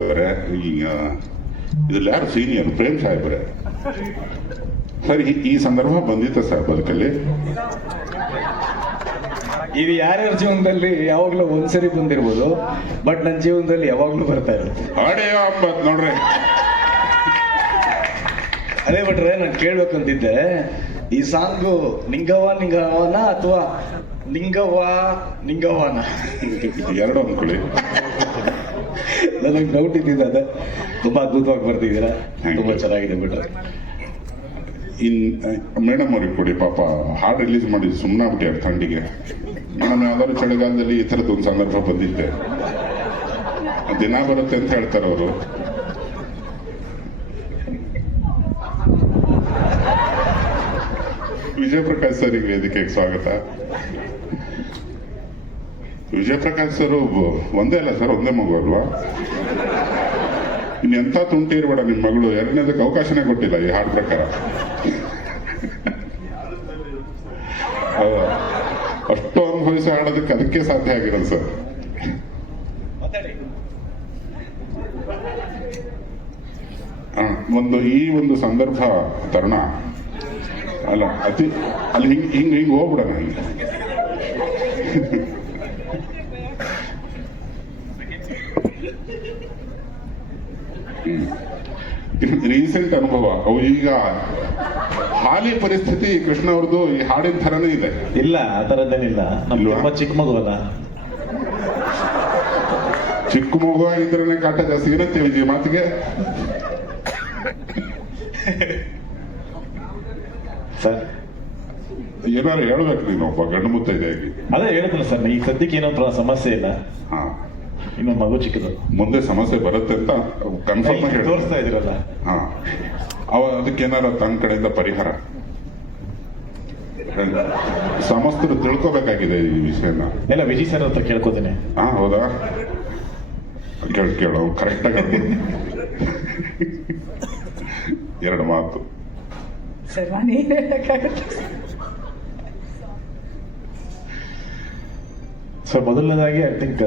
ಈಗ ಇದ್ರಲ್ಲಿ ಯಾರು ಸೀನಿಯರ್ ಪ್ರೇಮ್ ಸಾಹೇಬ್ರೆ ಸರ್, ಈ ಸಂದರ್ಭ ಬಂದಿತ್ತ ಸರ್ ಬದುಕಲ್ಲಿ? ಇದು ಯಾರ್ಯಾರ ಜೀವನದಲ್ಲಿ ಯಾವಾಗ್ಲೂ ಒಂದ್ಸರಿ ಬಂದಿರ್ಬೋದು, ಬಟ್ ನನ್ನ ಜೀವನದಲ್ಲಿ ಯಾವಾಗ್ಲೂ ಬರ್ತಾ ಇರುತ್ತೆ. ಆಡೆಯ ಅಂಬತ್ ನೋಡ್ರಿ. ಅದೇ ಬಿಟ್ರೆ ನಾನು ಕೇಳ್ಬೇಕಂತಿದ್ದೆ, ಈ ಸಾಂಗು ನಿಂಗವ್ವನ ಅಥವಾ ನಿಂಗವ್ವನ ಎರಡು ಅಂದ್ಕೊಳ್ಳಿ. ನನಗೆ ಡೌಟ್ ಇದ್ದಿದ್ದ ಅದೇ. ತುಂಬಾ ಅದ್ಭುತವಾಗಿ ಬರ್ತಿದ್ದೀರಾ, ತುಂಬಾ ಚೆನ್ನಾಗಿದೆ ಬಿಟ್ರೆ. ಮೇಡಮ್ ಅವ್ರಿಗೆ ಕೊಡಿ, ಪಾಪ ಹಾಡು ರಿಲೀಸ್ ಮಾಡಿ ಸುಮ್ಮನಾಗ್ಬಿಟ್ಟಿ ಥಂಡಿಗೆ. ಮೇಡಮ್ ಯಾವ್ದಾದ್ರು ಚಳಿಗಾಲದಲ್ಲಿ ಈ ಥರದ್ದು ಒಂದು ಸಂದರ್ಭ ಬಂದಿದ್ದೆ, ದಿನ ಬರುತ್ತೆ ಅಂತ ಹೇಳ್ತಾರೆ ಅವರು. ವಿಜಯ್ ಪ್ರಕಾಶ್ ಸರಿಗೆ ವೇದಿಕೆಗೆ ಸ್ವಾಗತ. ವಿಜಯ್ ಪ್ರಕಾಶ್ ಸರ್ ಒಂದೇ ಅಲ್ಲ ಸರ್, ಒಂದೇ ಮಗು ಅಲ್ವಾ? ಇನ್ನೆಂಥ ತುಂಟಿ ಇರ್ಬೇಡ ನಿಮ್ಮ ಮಗಳು, ಎರಡನೇದಕ್ಕೆ ಅವಕಾಶನೇ ಕೊಟ್ಟಿಲ್ಲ ಈ ಹಾಡು ಪ್ರಕಾರ. ಅಷ್ಟು ಅನುಭವಿಸಿ ಹಾಡೋದಕ್ಕೆ ಅದಕ್ಕೆ ಸಾಧ್ಯ ಆಗಿರೋದು ಸರ್. ಈ ಒಂದು ಸಂದರ್ಭ ತರುಣ ಅಲ್ಲ, ಅಲ್ಲಿ ಹಿಂಗ್ ಹೋಗ್ಬಿಡೋಣ. ರೀಸೆಂಟ್ ಅನುಭವ ಅವು. ಈಗ ಹಾಲಿ ಪರಿಸ್ಥಿತಿ ಕೃಷ್ಣ ಅವ್ರದ್ದು ಈ ಹಾಡಿನ ಥರನೇ ಇದೆ. ಇಲ್ಲ, ಆ ಥರದ್ದೇನಿಲ್ಲ. ನಮ್ಮ ಚಿಕ್ಕ ಮಗು ಅಲ್ಲ, ಚಿಕ್ಕ ಮಗು ಆಗಿದ್ರೇನೆ ಕಾಟ ಜಾಸ್ತಿ ಇರುತ್ತೆ ವಿಜಯ್ ಮಾತಿಗೆ. ಸರ್ ಏನಾದ್ರು ಹೇಳ್ಬೇಕು ನೀನು, ಒಬ್ಬ ಗಂಡು ಮುತ್ತೈದೆಯಾಗಿ. ಅದೇ ಹೇಳಿದ್ರಲ್ಲ ಸರ್, ಈ ಸದ್ಯಕ್ಕೆ ಏನೋ ಸಮಸ್ಯೆ ಇಲ್ಲ. ಹಾ, ಇನ್ನು ಮಗು ಚಿಕ್ಕದು, ಮುಂದೆ ಸಮಸ್ಯೆ ಬರುತ್ತೆ ಅಂತ ಕನ್ಫರ್ಮ್ ಆಗಿ ತೋರಿಸ್ತಾ ಇದ್ದೀರಲ್ಲ. ಹಾ, ಅದಕ್ಕೇನಾರ ತನ್ನ ಕಡೆಯಿಂದ ಪರಿಹಾರ ಸಮಸ್ತರು ತಿಳ್ಕೋಬೇಕಾಗಿದೆ ಈ ವಿಷಯನ. ಎಲ್ಲ ವಿಜಯ್ ಸರ್ ಹತ್ರ ಕೇಳ್ಕೋತೀನಿ. ಹಾ, ಹೌದಾ? ಕೇಳೋ ಕರೆಕ್ಟಾಗಿ ಎರಡು ಮಾತು ಸರ್. ನಾನು ಏನು ಹೇಳಕ್ಕಾಗುತ್ತೆ ಸೊ ಮೊದಲನೇದಾಗಿ ಐ ಥಿಂಕ್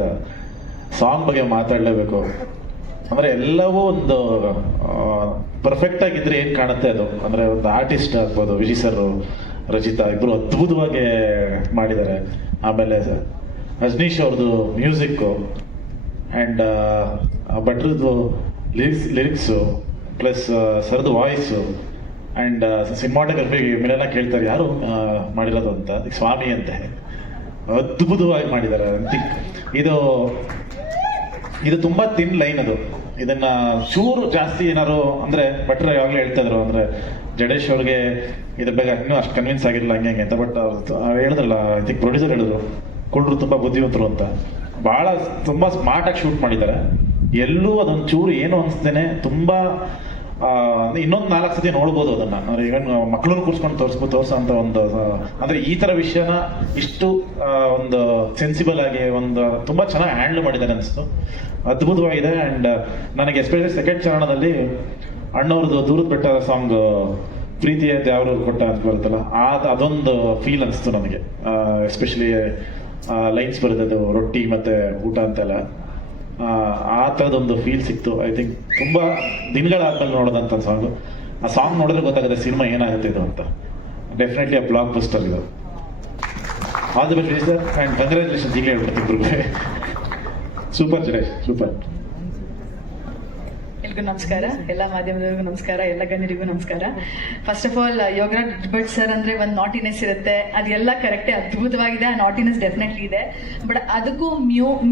ಸಾಂಗ್ ಬಗ್ಗೆ ಮಾತಾಡಲೇಬೇಕು. ಅಂದರೆ ಎಲ್ಲವೂ ಒಂದು ಪರ್ಫೆಕ್ಟ್ ಆಗಿದ್ರೆ ಏನು ಕಾಣುತ್ತೆ ಅದು. ಅಂದರೆ ಒಂದು ಆರ್ಟಿಸ್ಟ್ ಆಗ್ಬೋದು, ವಿಜಯ್ ಸರ್, ರಚಿತಾ ಇಬ್ಬರು ಅದ್ಭುತವಾಗಿ ಮಾಡಿದ್ದಾರೆ. ಆಮೇಲೆ ರಜನೀಶ್ ಅವ್ರದ್ದು ಮ್ಯೂಸಿಕ್ಕು ಆ್ಯಂಡ್ ಭಟ್ರದ್ದು ಲಿರಿಕ್ಸು ಪ್ಲಸ್ ಸರ್ದು ವಾಯ್ಸು ಆ್ಯಂಡ್ ಸಿನಿಮಾಟೋಗ್ರಫಿ ಮೇಲೆಲ್ಲ ಕೇಳ್ತಾರೆ ಯಾರು ಮಾಡಿರೋದು ಅಂತ, ಸ್ವಾಮಿ ಅಂತೆ ಅದ್ಭುತವಾಗಿ ಮಾಡಿದ್ದಾರೆ. ಇದು ತುಂಬಾ ತಿನ್ ಲೈನ್ ಅದು. ಇದನ್ನ ಚೂರು ಜಾಸ್ತಿ ಏನಾರು ಅಂದ್ರೆ ಭಟ್ರು ಯಾವಾಗಲೂ ಹೇಳ್ತಾ ಇದ್ರು, ಅಂದ್ರೆ ಜಡೇಶ್ ಅವ್ರಿಗೆ ಇದ್ರ ಬಗ್ಗೆ ಇನ್ನೂ ಅಷ್ಟು ಕನ್ವಿನ್ಸ್ ಆಗಿರಲಿಲ್ಲ ಹಂಗೆ ಅಂತ. ಬಟ್ ಹೇಳಿದ್ರಲ್ಲ, ಐ ಥಿಂಕ್ ಪ್ರೊಡ್ಯೂಸರ್ ಹೇಳಿದ್ರು, ಕುಂಡ್ರು ತುಂಬಾ ಬುದ್ಧಿವಂತರು ಅಂತ. ಬಹಳ ತುಂಬಾ ಸ್ಮಾರ್ಟ್ ಆಗಿ ಶೂಟ್ ಮಾಡಿದ್ದಾರೆ. ಎಲ್ಲೂ ಅದೊಂದು ಚೂರು ಏನು ಅನಿಸ್ತೇನೆ, ತುಂಬಾ ಇನ್ನೊಂದು 4 ಸತಿ ನೋಡ್ಬೋದು ಅದನ್ನ. ಅಂದ್ರೆ ಈವನ್ ಮಕ್ಕಳನ್ನು ಕೂರ್ಸ್ಕೊಂಡು ತೋರ್ಸೋ ಅಂತ ಒಂದು, ಅಂದ್ರೆ ಈ ತರ ವಿಷಯನ ಇಷ್ಟು ಒಂದು ಸೆನ್ಸಿಬಲ್ ಆಗಿ ಒಂದು ತುಂಬಾ ಚೆನ್ನಾಗಿ ಹ್ಯಾಂಡಲ್ ಮಾಡಿದ್ದಾರೆ ಅನಿಸ್ತು. ಅದ್ಭುತವಾಗಿದೆ. ಅಂಡ್ ನನಗೆ ಎಸ್ಪೆಷಲಿ ಸೆಕೆಂಡ್ ಚರಣದಲ್ಲಿ ಅಣ್ಣವ್ರದ್ದು ದೂರದ ಬೆಟ್ಟ ಸಾಂಗ್, ಪ್ರೀತಿಯ ಯಾರು ಕೊಟ್ಟ ಅಂತ ಬರುತ್ತಲ್ಲ, ಅದೊಂದು ಫೀಲ್ ಅನಿಸ್ತು ನನಗೆ. ಎಸ್ಪೆಷಲಿ ಲೈನ್ಸ್ ಬರ್ತದೆ, ರೊಟ್ಟಿ ಮತ್ತೆ ಊಟ ಅಂತೆಲ್ಲ, ಆ ಥರದೊಂದು ಫೀಲ್ ಸಿಕ್ತು. ಐ ಥಿಂಕ್ ತುಂಬ ದಿನಗಳಾದ್ಮೇಲೆ ನೋಡೋದಂತ ಸಾಂಗು. ಆ ಸಾಂಗ್ ನೋಡಿದ್ರೆ ಗೊತ್ತಾಗುತ್ತೆ ಸಿನಿಮಾ ಏನಾಗುತ್ತೆ ಇದು ಅಂತ. ಡೆಫಿನೆಟ್ಲಿ ಆ ಬ್ಲಾಕ್ ಬಸ್ಟರ್ ಇದು. All the best sir, and congratulations ಈಗಲೇ ಹೇಳ್ಬಿಡ್ತೀನಿ ಇಬ್ಬರಿಗೆ. Super Jadesh, super. ಎಲ್ರಿಗೂ ನಮಸ್ಕಾರ, ಎಲ್ಲ ಮಾಧ್ಯಮದವರಿಗೂ ನಮಸ್ಕಾರ, ಎಲ್ಲ ಗಣ್ಯರಿಗೂ ನಮಸ್ಕಾರ. First of all, Yogaraj Bhat sir ಅಂದ್ರೆ ಒಂದು ನಾಟಿನೆಸ್ ಇರುತ್ತೆ, ಅದೆಲ್ಲ ಕರೆಕ್ಟೇ, ಅದ್ಭುತವಾಗಿದೆ. ಆ ನಾಟಿನೆಸ್ ಡೆಫಿನೆಟ್ಲಿ ಇದೆ. ಬಟ್ ಅದಕ್ಕೂ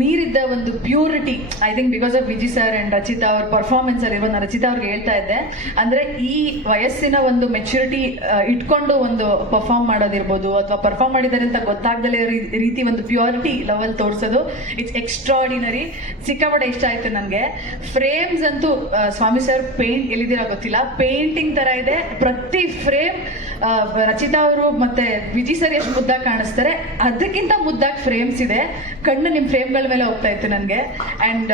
ಮೀರಿದ್ದ ಒಂದು purity, I think because of Vijay sir and Rachita ಅವ್ರ ಪರ್ಫಾರ್ಮೆನ್ಸ್ ಅಲ್ಲಿ. ನಾನು ರಚಿತಾ ಅವ್ರಿಗೆ ಹೇಳ್ತಾ ಇದ್ದೆ, ಅಂದ್ರೆ ಈ ವಯಸ್ಸಿನ ಒಂದು ಮೆಚುರಿಟಿ ಇಟ್ಕೊಂಡು ಒಂದು ಪರ್ಫಾರ್ಮ್ ಮಾಡೋದಿರ್ಬೋದು, ಅಥವಾ ಪರ್ಫಾರ್ಮ್ ಮಾಡಿದ್ದಾರೆ ಅಂತ ಗೊತ್ತಾಗ್ದಲೇ ರೀತಿ ಒಂದು ಪ್ಯೂರಿಟಿ ಲೆವೆಲ್ ತೋರಿಸೋದು, ಇಟ್ಸ್ ಎಕ್ಸ್ಟ್ರಾರ್ಡಿನರಿ. ಸಿಕ್ಕಾಪಟ್ಟೆ ಇಷ್ಟ ಆಯ್ತು ನನಗೆ. ಫ್ರೇಮ್ಸ್ ಅಂತೂ ಸ್ವಾಮಿ ಸರ್ ಪೇಂಟ್ ಎಲ್ಲಿದ್ದೀರಾ ಗೊತ್ತಿಲ್ಲ, ಪೇಂಟಿಂಗ್ ತರ ಇದೆ ಪ್ರತಿ ಫ್ರೇಮ್. ರಚಿತಾ ಅವರು ಮತ್ತೆ ವಿಜಯ್ ಸರ್ ಎಷ್ಟು ಮುದ್ದಾಗಿ ಕಾಣಿಸ್ತಾರೆ, ಅದಕ್ಕಿಂತ ಮುದ್ದಾಗಿ ಫ್ರೇಮ್ಸ್ ಇದೆ. ಕಣ್ಣು ನಿಮ್ಮ ಫ್ರೇಮ್ಗಳ ಮೇಲೆ ಹೋಗ್ತಾ ಇತ್ತು ನನಗೆ. And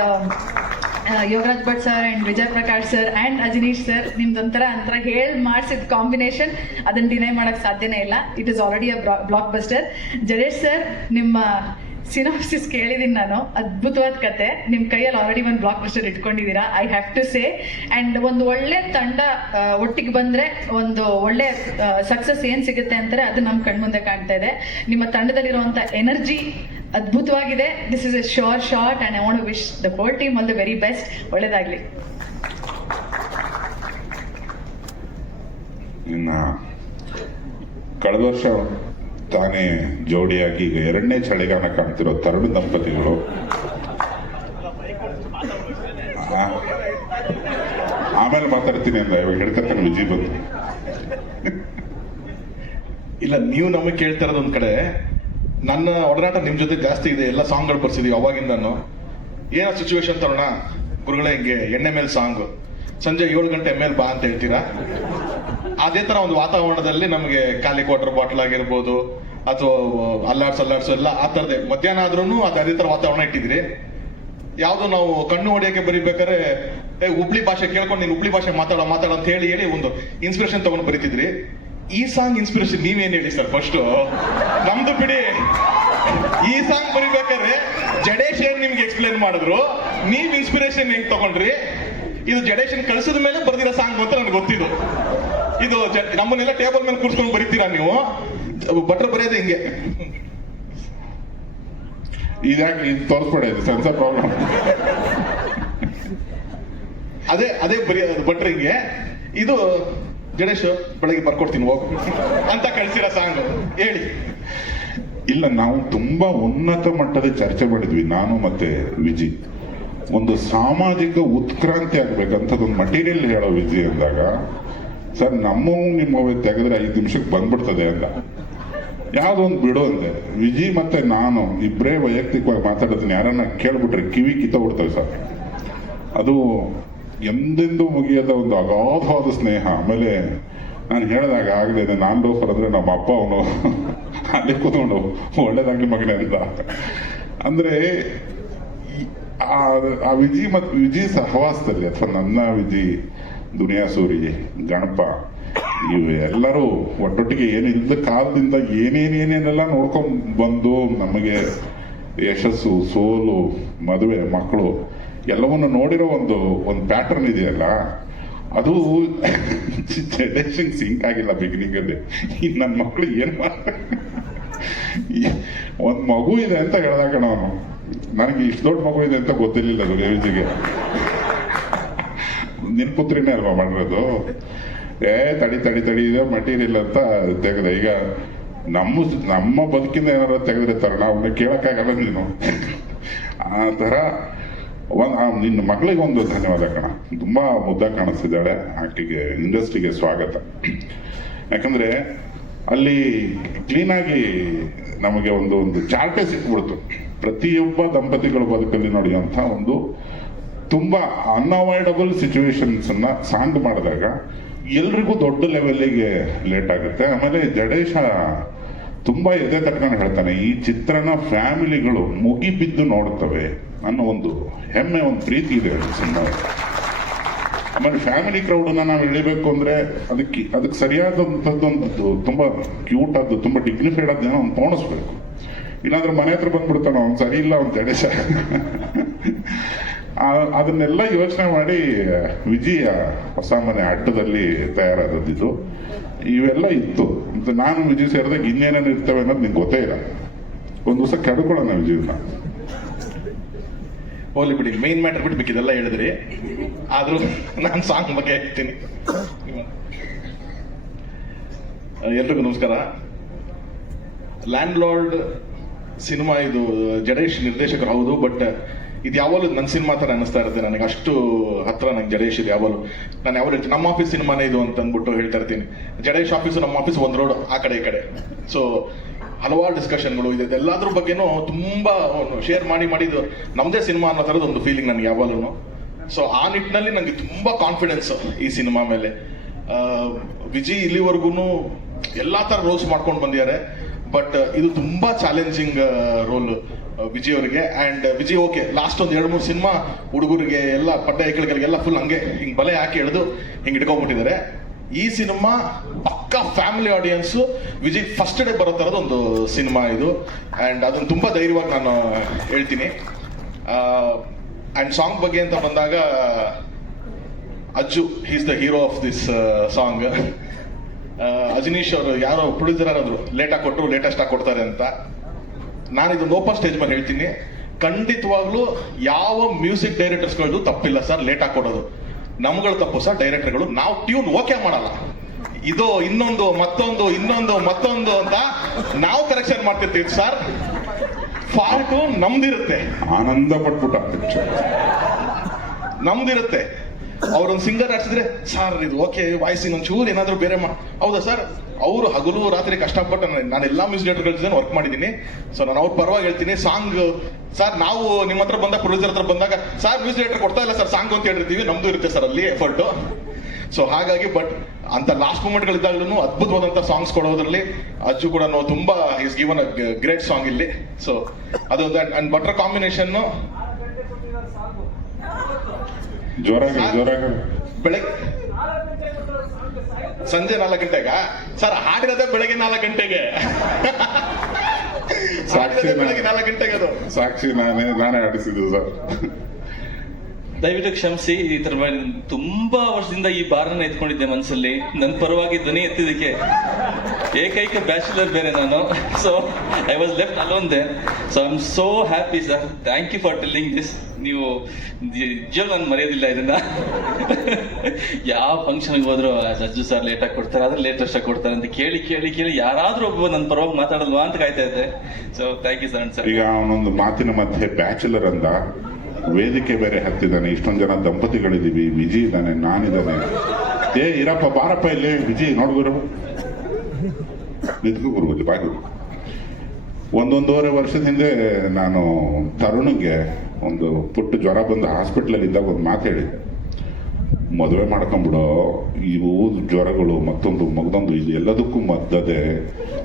Yograj Bhat sir and Vijay Prakash sir and Ajaneesh sir, ನಿಮ್ದೊಂಥರ ಹೇಳಿ ಮಾಡಿಸಿದ ಕಾಂಬಿನೇಷನ್, ಅದನ್ನ ಡಿನೈ ಮಾಡಕ್ ಸಾಧ್ಯನೇ ಇಲ್ಲ. It is already a blockbuster. Jadesh sir, ನಿಮ್ಮ ಸಿನಾಪ್ಸಿಸ್ ಕೇಳಿದೀನಿ ನಾನು, ಅದ್ಭುತವಾದ ಕತೆ. ನಿಮ್ ಕೈಯಲ್ಲಿ ಆಲ್ರೆಡಿ ಒಂದು ಬ್ಲಾಕ್ ಬಸ್ಟರ್ ಇಟ್ಕೊಂಡಿದ್ದೀರಾ, I have to say. And ಒಂದು ಒಳ್ಳೆ ತಂಡ ಒಟ್ಟಿಗೆ ಬಂದ್ರೆ ಒಂದು ಒಳ್ಳೆ ಸಕ್ಸಸ್ ಏನ್ ಸಿಗುತ್ತೆ ಅಂತಾರೆ ಅದು ನಮ್ ಕಣ್ಮುಂದೆ ಕಾಣ್ತಾ ಇದೆ. ನಿಮ್ಮ ತಂಡದಲ್ಲಿರುವಂತ ಎನರ್ಜಿ ಅದ್ಭುತವಾಗಿದೆ. This is a sure shot and I want to wish the whole team all the very best. ಒಳ್ಳೇದಾಗ್ಲಿ. ಇನ್ನ ಕಳೆದ ವರ್ಷ ತಾನೇ ಜೋಡಿಯಾಗಿ ಈಗ 2ನೇ ಚಳಿಗಾಲ ಕಾಣ್ತಿರೋ ತರುಣ ದಂಪತಿಗಳು ಆಮೇಲೆ ಮಾತಾಡ್ತೀನಿ ಅಂದ, ಇವಾಗ ಹಿಡ್ಕತ್ತಾನೆ ವಿಜಯ್ ಬಂದು. ಇಲ್ಲ, ನೀವು ನಮಗೆ ಕೇಳ್ತಾ ಇರೋದು ಒಂದ್ ಕಡೆ, ನನ್ನ ಒಡನಾಟ ನಿಮ್ ಜೊತೆ ಜಾಸ್ತಿ ಇದೆ, ಎಲ್ಲ ಸಾಂಗ್ಗಳು ಬರ್ಸಿದೀವಿ ಅವಾಗಿಂದನು. ಏನೋ ಸಿಚುವೇಶನ್ ತರೋಣ ಗುರುಗಳೇ, ಹಿಂಗೆ ಎಣ್ಣೆ ಮೇಲೆ ಸಾಂಗ್ ಸಂಜೆ 7 ಗಂಟೆ ಮೇಲೆ ಬಾ ಅಂತ ಹೇಳ್ತೀರಾ. ಅದೇ ತರ ಒಂದು ವಾತಾವರಣದಲ್ಲಿ ನಮಗೆ ಖಾಲಿ ವಾಟರ್ ಬಾಟಲ್ ಆಗಿರ್ಬೋದು ಅಥವಾ ಅಲ್ಲಾಡ್ಸು ಎಲ್ಲ ಆ ತರದೇ ಮಧ್ಯಾಹ್ನ ಆದ್ರೂ ಅದೇ ತರ ವಾತಾವರಣ ಇಟ್ಟಿದ್ರಿ. ಯಾವ್ದು ನಾವು ಕಣ್ಣು ಹೊಡಿಯಕ್ಕೆ ಬರೀಬೇಕಾದ್ರೆ ಹುಬ್ಳಿ ಭಾಷೆ ಕೇಳ್ಕೊಂಡು ನೀನು ಹುಬ್ಳಿ ಭಾಷೆ ಮಾತಾಡೋ ಅಂತ ಹೇಳಿ ಒಂದು ಇನ್ಸ್ಪಿರೇಷನ್ ತಗೊಂಡು ಬರೀತಿದ್ರಿ. ಈ ಸಾಂಗ್ ಇನ್ಸ್ಪಿರೇಷನ್ ನೀವೇನ್ ಹೇಳಿ ಸರ್ ಫಸ್ಟ್? ನಮ್ದು ಬಿಡಿ, ಈ ಸಾಂಗ್ ಬರೀಬೇಕಾದ್ರೆ ಜಡೇಶ್ ಏನ್ ನಿಮ್ಗೆ ಎಕ್ಸ್ಪ್ಲೇನ್ ಮಾಡಿದ್ರು, ನೀವ್ ಇನ್ಸ್ಪಿರೇಷನ್ ಹೆಂಗ್ ತಗೊಂಡ್ರಿ? ಇದು ಜಡೇಶನ್ ಕಳ್ಸಿದ ಮೇಲೆ ಬರ್ದಿರೋ ಸಾಂಗ್ ಅಂತ ನನ್ಗೆ ಗೊತ್ತಿದ್ದು. ಇದು ನಮ್ಮನ್ನೆಲ್ಲ ಟೇಬಲ್ ಮೇಲೆ ಕೂರ್ಸ್ಕೊಂಡು ಬರೀತೀರಾ ನೀವು? ಭಟ್ರು ಬರೆಯೋದು ಹಿಂಗೆ. ಇದ್ಯಾಕೆ ಇದು ತೋರಿಸ್ಬೇಡ, ಇದು ಸೆನ್ಸರ್ ಪ್ರಾಬ್ಲಮ್. ಅದೇ ಭಟ್ರು ಹಿಂಗೆ. ಇದು ಜಡೇಶ್ ಬೆಳಗ್ಗೆ ಬರ್ಕೊಡ್ತೀನಿ ಹೋಗು ಅಂತ ಕಳ್ಸಿರೋ ಸಾಂಗ್ ಹೇಳಿ. ಇಲ್ಲ, ನಾವು ತುಂಬಾ ಉನ್ನತ ಮಟ್ಟದ ಚರ್ಚೆ ಮಾಡಿದ್ವಿ ನಾನು ಮತ್ತೆ ವಿಜಿ. ಒಂದು ಸಾಮಾಜಿಕ ಉತ್ಕ್ರಾಂತಿ ಆಗ್ಬೇಕಂತದೊಂದು ಮಟೀರಿಯಲ್ ಹೇಳೋ ವಿಜಿ ಅಂದಾಗ, ಸರ್ ನಮ್ಮವು ನಿಮ್ಮವೇ ತೆಗೆದ್ರೆ 5 ನಿಮಿಷಕ್ಕೆ ಬಂದ್ಬಿಡ್ತದೆ ಅಂದ. ಯಾವ್ದೊಂದು ಬಿಡು ಅಂದೆ. ವಿಜಿ ಮತ್ತೆ ನಾನು ಇಬ್ಬರೇ ವೈಯಕ್ತಿಕವಾಗಿ ಮಾತಾಡೋದನ್ನ ಯಾರನ್ನ ಕೇಳ್ಬಿಟ್ರೆ ಕಿವಿ ಕಿತ್ತೋಗ್ಬಿಡ್ತವೆ ಸರ್. ಅದು ಎಂದೆಂದೂ ಮುಗಿಯದ ಒಂದು ಅಗಾಧವಾದ ಸ್ನೇಹ. ಆಮೇಲೆ ನಾನು ಹೇಳಿದಾಗ ಆಗಲೇ ನಾನ್ ಲೋಫರ್ ಅಂದ್ರೆ ನಮ್ಮ ಅಪ್ಪ ಅವನು ಅಲ್ಲಿ ಕೂತ್ಕೊಂಡು ಒಳ್ಳೇದಾಗ್ಲಿ ಮಗನೇ ಅಂತ. ಅಂದ್ರೆ ಆ ವಿಜಿ ಸಹವಾಸದಲ್ಲಿ, ಅಥವಾ ನನ್ನ ವಿಜಿ, ದುನಿಯಾ ಸೂರಿ, ಗಣಪ, ಇವು ಎಲ್ಲರೂ ಒಟ್ಟೊಟ್ಟಿಗೆ ಏನಿಲ್ಲದ ಕಾಲದಿಂದ ಏನೇನೆಲ್ಲ ನೋಡ್ಕೊಂಡ್ ಬಂದು ನಮಗೆ ಯಶಸ್ಸು, ಸೋಲು, ಮದುವೆ, ಮಕ್ಕಳು ಎಲ್ಲವನ್ನು ನೋಡಿರೋ ಒಂದು ಪ್ಯಾಟರ್ನ್ ಇದೆಯಲ್ಲ, ಅದು ಜಡೇಶನ್ ಸಿಂಕ್ ಆಗಿಲ್ಲ ಬಿಗಿನಿಂಗ್ ಅಲ್ಲಿ. ನನ್ನ ಮಕ್ಕಳು ಏನ್ ಒಂದ್ ಮಗು ಇದೆ ಅಂತ ಹೇಳ್ದಾಗ ನಾನು, ನನಗೆ ಇಷ್ಟು ದೊಡ್ಡ ಮಗು ಇದೆ ಅಂತ ಗೊತ್ತಿರ್ಲಿಲ್ಲ ಅದು ವಿಜಿಗೆ. ನಿನ್ ಪುತ್ರಿನೇ ಅಲ್ವಾ ಮಾಡಿರೋದು? ತಡಿ ಇದೆ ಮಟೀರಿಯಲ್ ಅಂತ ತೆಗೆದ. ಈಗ ನಮ್ಮ ಬದುಕಿಂದ ಏನಾದ್ರು ತೆಗೆದ್ರೆ ತರೋಣ, ಅವನ್ನ ಕೇಳಕ್ಕಾಗಲ್ಲ ನೀನು. ಆ ತರ ನಿನ್ನ ಮಗಳಿಗೆ ಒಂದು ಧನ್ಯವಾದ ಕಣ. ತುಂಬಾ ಮುದ್ದಾಗಿ ಕಾಣಿಸ್ತಿದ್ದಾಳೆ. ಆಕೆಗೆ ಇಂಡಸ್ಟ್ರಿಗೆ ಸ್ವಾಗತ. ಯಾಕಂದ್ರೆ ಅಲ್ಲಿ ಕ್ಲೀನಾಗಿ ನಮಗೆ ಒಂದು ಚಾರ್ಟೇ ಸಿಕ್ಬಿಡ್ತು. ಪ್ರತಿಯೊಬ್ಬ ದಂಪತಿಗಳ ಬದುಕಲ್ಲಿ ನಡೆಯುವಂಥ ಒಂದು ತುಂಬಾ ಅನ್ಅವಾಯ್ಡಬಲ್ ಸಿಚುವೇಶನ್ಸ್ ಅನ್ನ ಸಾಂಗ್ ಮಾಡಿದಾಗ ಎಲ್ರಿಗೂ ದೊಡ್ಡ ಲೆವೆಲ್ಗೆ ಲೇಟ್ ಆಗುತ್ತೆ. ಆಮೇಲೆ ಜಡೇಶ ತುಂಬಾ ಎದೆ ತಟ್ಕೊಂಡು ಹೇಳ್ತಾನೆ, ಈ ಚಿತ್ರನ ಫ್ಯಾಮಿಲಿಗಳು ಮುಗಿಬಿದ್ದು ನೋಡುತ್ತವೆ ಅನ್ನೋ ಒಂದು ಹೆಮ್ಮೆ, ಒಂದು ಪ್ರೀತಿ ಇದೆ ಸಿನಿಮಾ. ಆಮೇಲೆ ಫ್ಯಾಮಿಲಿ ಕ್ರೌಡನ್ನ ನಾವು ಎಳಿಬೇಕು ಅಂದ್ರೆ ಅದಕ್ಕೆ ಸರಿಯಾದಂಥದ್ದೊಂದು ತುಂಬಾ ಕ್ಯೂಟ್ ಆದ್ದು, ತುಂಬಾ ಡಿಗ್ನಿಫೈಡ್ ಆದ ಜನ ಒಂದು ತೋಣಿಸ್ಬೇಕು. ಇಲ್ಲಾಂದ್ರೆ ಮನೆ ಹತ್ರ ಬಂದ್ಬಿಡ್ತಾನೆ ಅವ್ನು ಸರಿ ಇಲ್ಲ, ಅವ್ನು ಜಡೇಶ. ಅದನ್ನೆಲ್ಲ ಯೋಚನೆ ಮಾಡಿ ವಿಜಯ ಹೊಸ ಮನೆ ಅಡ್ಡದಲ್ಲಿ ತಯಾರಾದದ್ದು ಇವೆಲ್ಲ ಇತ್ತು. ಮತ್ತೆ ನಾನು ವಿಜಯ್ ಸೇರಿದಾಗ ಇನ್ನೇನೇನು ಇರ್ತವೆ ಅನ್ನೋದು ನಿಂಗೆ ಗೊತ್ತೇ ಇಲ್ಲ. ಒಂದು ದಿವಸ ಕೆಡ್ಕೊಳ್ಳೋಣ ವಿಜಯನ. ಹೋಗ್ಲಿ ಬಿಡಿ, ಮೈನ್ ಮ್ಯಾಟರ್ ಬಿಟ್ಟು ಬೇಕಿದೆಲ್ಲ ಹೇಳಿದ್ರಿ. ಆದ್ರೂ ನಾನು ಸಾಂಗ್ ಬಗ್ಗೆ ಹೇಳ್ತೀನಿ. ಎಲ್ರಿಗೂ ನಮಸ್ಕಾರ. ಲ್ಯಾಂಡ್ ಲಾರ್ಡ್ ಸಿನಿಮಾ ಇದು ಜಡೇಶ್ ನಿರ್ದೇಶಕರು ಹೌದು, ಬಟ್ ಇದು ಯಾವಾಗಲೂ ನನ್ನ ಸಿನಿಮಾ ತರ ಅನಿಸ್ತಾ ಇರುತ್ತೆ ನನಗೆ. ಅಷ್ಟು ಹತ್ರ ನಂಗೆ ಜಡೇಶ್ ಇದು ಯಾವಾಗಲೂ. ನಾನು ಯಾವಾಗ ಹೇಳ್ತೀನಿ ನಮ್ಮ ಆಫೀಸ್ ಸಿನಿಮಾನೇ ಇದು ಅಂತ ಅಂದ್ಬಿಟ್ಟು ಹೇಳ್ತಾ ಇರ್ತೀನಿ. ಜಡೇಶ್ ಆಫೀಸು ನಮ್ಮ ಆಫೀಸ್ ಒಂದು ರೋಡ್ ಆ ಕಡೆ ಈ ಕಡೆ. ಸೊ ಹಲವಾರು ಡಿಸ್ಕಷನ್ಗಳು ಇದೆ, ಎಲ್ಲಾದ್ರ ಬಗ್ಗೆನೂ ತುಂಬಾ ಶೇರ್ ಮಾಡಿದ್ದು ನಮ್ದೇ ಸಿನಿಮಾ ಅನ್ನೋ ಥರದ ಒಂದು ಫೀಲಿಂಗ್ ನನಗೆ ಯಾವಾಗಲೂ. ಸೊ ಆ ನಿಟ್ಟಿನಲ್ಲಿ ನನಗೆ ತುಂಬಾ ಕಾನ್ಫಿಡೆನ್ಸ್ ಈ ಸಿನಿಮಾ ಮೇಲೆ. ವಿಜಯ್ ಇಲ್ಲಿವರೆಗೂ ಎಲ್ಲಾ ತರ ರೋಲ್ಸ್ ಮಾಡ್ಕೊಂಡು ಬಂದಿದ್ದಾರೆ, ಬಟ್ ಇದು ತುಂಬಾ ಚಾಲೆಂಜಿಂಗ್ ರೋಲ್ ವಿಜಯ್ ಅವರಿಗೆ. ಅಂಡ್ ವಿಜಯ್ ಓಕೆ ಲಾಸ್ಟ್ ಒಂದು 2-3 ಸಿನಿಮಾ ಹುಡುಗರಿಗೆ ಎಲ್ಲ ಪಡ್ಡ ಐಕಳಿಗೆಲ್ಲ ಫುಲ್ ಹಂಗೆ ಹಿಂಗ್ ಬಲೆ ಹಾಕಿ ಎಳೆದು ಹಿಂಗ್ ಇಟ್ಕೊಂಡ್ಬಿಟ್ಟಿದ್ದಾರೆ. ಈ ಸಿನಿಮಾ ಪಕ್ಕಾ family audience Vijay first day ಬರೋ ಥರದ ಒಂದು ಸಿನಿಮಾ ಇದು. ಆ್ಯಂಡ್ ಅದನ್ನು ತುಂಬ ಧೈರ್ಯವಾಗಿ ನಾನು ಹೇಳ್ತೀನಿ. ಆ್ಯಂಡ್ ಸಾಂಗ್ ಬಗ್ಗೆ ಅಂತ ಬಂದಾಗ Ajju is the hero of this song. Ajaneesh ಅವರು ಯಾರೋ ಪ್ರೊಡ್ಯೂಸರ್ ಆದ್ರು ಲೇಟಾಗಿ ಕೊಟ್ಟರು ಲೇಟೆಸ್ಟ್ ಆಗಿ ಕೊಡ್ತಾರೆ ಅಂತ. ನಾನಿದು ಓಪನ್ ಸ್ಟೇಜ್ ಮೇಲೆ ಹೇಳ್ತೀನಿ, ಖಂಡಿತವಾಗ್ಲೂ ಯಾವ ಮ್ಯೂಸಿಕ್ ಡೈರೆಕ್ಟರ್ಸ್ಗಳದ್ದು ತಪ್ಪಿಲ್ಲ ಸರ್ ಲೇಟಾಗಿ ಕೊಡೋದು. ನಮ್ಗಳು ತಪ್ಪು ಸರ್ ಡೈರೆಕ್ಟರ್ಗಳು. ನಾವು ಟ್ಯೂನ್ ಓಕೆ ಮಾಡಲ್ಲ, ಇದು ಇನ್ನೊಂದು ಮತ್ತೊಂದು ಅಂತ ನಾವು ಕರೆಕ್ಷನ್ ಮಾಡ್ತಿರ್ತೀವಿ ಸರ್. ಫಾಲ್ಟು ನಮ್ದಿರುತ್ತೆ, ಆನಂದ ಪಟ್ಬಿಟ್ಟ ನಮ್ದಿರುತ್ತೆ. ಅವ್ರೊಂದು ಸಿಂಗರ್ ಹಾಡ್ಸಿದ್ರೆ ಸರ್ ಇದು ಓಕೆ ವಾಯ್ಸ್ ಇನ್ನೊಂಚೂರು ಏನಾದ್ರು ಬೇರೆ ಹೌದಾ ಸರ್, ಅವರು ಹಗಲು ರಾತ್ರಿ ಕಷ್ಟಪಟ್ಟು ನಾನು ಎಲ್ಲಾ ಮ್ಯೂಸಿಕ್ ಡೈರೆಕ್ಟರ್ ಜೊತೆ ವರ್ಕ್ ಮಾಡಿದ್ದೀನಿ. ಸೊ ನಾನು ಅವ್ರ ಪರವಾಗಿ ಹೇಳ್ತೀನಿ, ಸಾಂಗ್ ಸರ್ ನಾವು ನಿಮ್ಮ ಹತ್ರ ಬಂದಾಗ ಪ್ರೊಡ್ಯೂಸರ್ ಹತ್ರ ಬಂದಾಗ ಸರ್ ಮ್ಯೂಸಿಕ್ ಡೈರೆಕ್ಟರ್ ಕೊಡ್ತಾ ಇಲ್ಲ ಸರ್ ಸಾಂಗ್ ಅಂತ ಹೇಳಿರ್ತೀವಿ, ನಮ್ದು ಇರುತ್ತೆ ಸರ್ ಅಲ್ಲಿ ಎಫರ್ಟ್. ಸೊ ಹಾಗಾಗಿ ಬಟ್ ಅಂತ ಲಾಸ್ಟ್ ಮೂಮೆಂಟ್ಗಳಿದ್ದಾಗಲೂ ಅದ್ಭುತವಾದಂಥ ಸಾಂಗ್ಸ್ ಕೊಡೋದ್ರಲ್ಲಿ ಅಜ್ಜು ಕೂಡ ತುಂಬಾ is given a great song ಇಲ್ಲಿ. ಸೊ ಅದೊಂದು ಅಂಡ್ ಬಟರ್ ಕಾಂಬಿನೇಷನ್ ಜೋರಾಗಿ ಬೆಳಗ್ಗೆ ಸಂಜೆ 4 ಗಂಟೆಗ ಸರ್ ಹಾಡಿರೋದೇ ಬೆಳಗ್ಗೆ 4 ಗಂಟೆಗೆ. ಬೆಳಗ್ಗೆ 4 ಗಂಟೆಗೆ ಅದು ಸಾಕ್ಷಿ ನಾನೇ ಆಡಿಸಿದ್ದು ಸರ್. ದಯವಿಟ್ಟು ಕ್ಷಮಿಸಿ, ಈ ತರ ತುಂಬಾ ವರ್ಷದಿಂದ ಈ ಬಾರನ್ನ ಎತ್ಕೊಂಡಿದ್ದೆ ಮನಸ್ಸಲ್ಲಿ. ನನ್ನ ಪರವಾಗಿ ಧ್ವನಿ ಎತ್ತಿದ್ದಕ್ಕೆ ಏಕೈಕ ಬ್ಯಾಚುಲರ್ ಬೇರೆ ನಾನು. So I was left alone there. So I am so happy sir, thank you for telling this. ನೀವು ನಿಜ ನಾನು ಮರೆಯೋದಿಲ್ಲ ಇದನ್ನ. ಯಾವ ಫಂಕ್ಷನ್ಗೆ ಹೋದ್ರು ಅಜ್ಜು ಸರ್ ಲೇಟಾಗಿ ಕೊಡ್ತಾರೆ, ಅದ್ರ ಲೇಟೆಸ್ಟ್ ಆಗಿ ಕೊಡ್ತಾರೆ ಅಂತ ಕೇಳಿ ಯಾರಾದ್ರೂ ಒಬ್ಬ ನನ್ನ ಪರವಾಗಿ ಮಾತಾಡಲ್ವಾ ಅಂತ ಕಾಯ್ತಾ ಇದ್ದೆ. So thank you sir. ಈಗ ಅವನೊಂದು ಮಾತಿನ ಮಧ್ಯೆ ಬ್ಯಾಚುಲರ್ ಅಂದ, ವೇದಿಕೆ ಬೇರೆ ಹತ್ತಿದ್ದಾನೆ, ಇಷ್ಟೊಂದು ಜನ ದಂಪತಿಗಳಿದ್ದೀವಿ, ವಿಜಿ ಇದ್ದಾನೆ, ನಾನಿದ್ದಾನೆ. ಇರಪ್ಪ ಬಾರಪ್ಪ ಇಲ್ಲಿ ವಿಜಿ ನೋಡ್ಗುರು ನಿಂತ್ಕೊ ಗುರು ಬಾಯ್ರು. 1.5 ವರ್ಷದ ಹಿಂದೆ ನಾನು ತರುಣಿಗೆ ಒಂದು ಪುಟ್ಟ ಜ್ವರ ಬಂದು ಹಾಸ್ಪಿಟ್ಲಲ್ಲಿ ಇದ್ದಾಗ ಒಂದು ಮಾತು ಹೇಳಿದ್ದೆ, ಮದುವೆ ಮಾಡ್ಕೊಂಬಿಡೋ, ಇವು ಜ್ವರಗಳು ಮಗದೊಂದು ಇದು ಎಲ್ಲದಕ್ಕೂ ಮದ್ದದೆ,